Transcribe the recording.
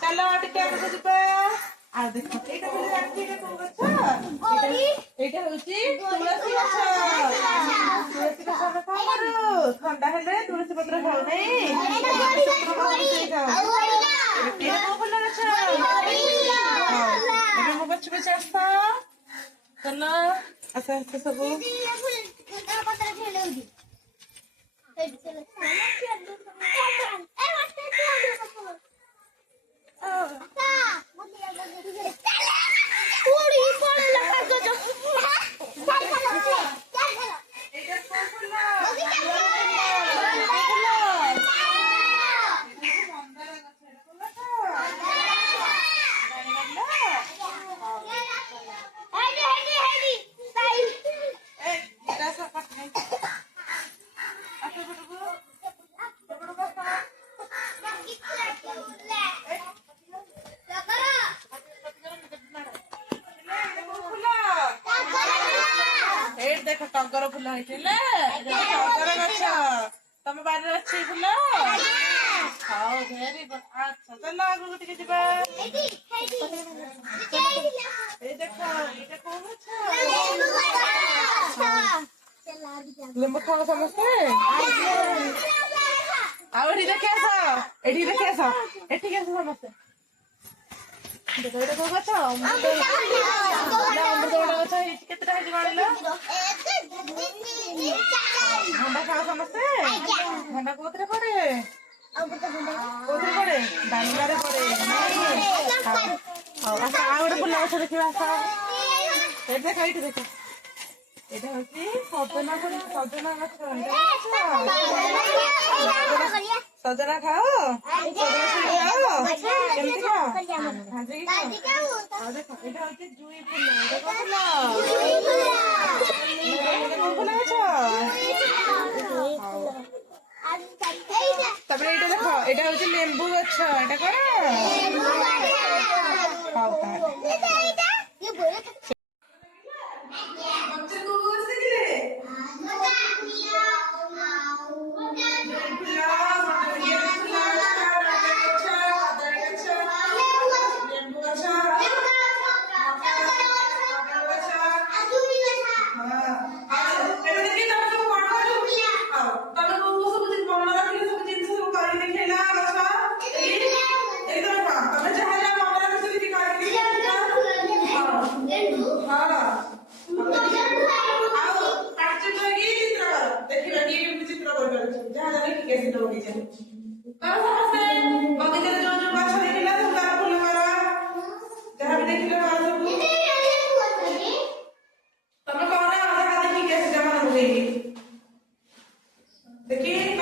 चलो टिके आगे आ देखो एटा को जानती है को गछ एटा होची तुलसी गछ तुलसी गछ का करू ठंडा हेले तुलसी पत्र खाओ नै एटा को फुल गछ एटा मो गछ पे चस्ता चलो अच्छा अच्छा सब पत्र खेलौदी चलो देखो टगर फुल होइतिले टगर गछ तम बारे अछि फुल हां वेरी गुड अच्छा चलो आगु टिके जिबा ए देखो एटा कोन गछ लेम्बू खाओ समस्ते एठी देखे आसा एठी के समस्ते देखो एटा को गछ अमृतभंडा गछ केतटा है गाड़िलो भंडा खाओ समस्ते भंडा कोतरे पड़े कोतरे पड़े डांगा रे पड़े हां अच्छा आ गोटे फुल गछ देखिबा आसा ए देखो एठी देखो एटा होची सजना गछ सजना खाओ केमती खाओ भाजी खाओ देखो एटा होची जुई फुल देखो फुल गछ तबरे एटा देखो एटा होची लेंबू गछ एटा कोन खाओ ये बोले बच्चे को कुछ दिले देखिए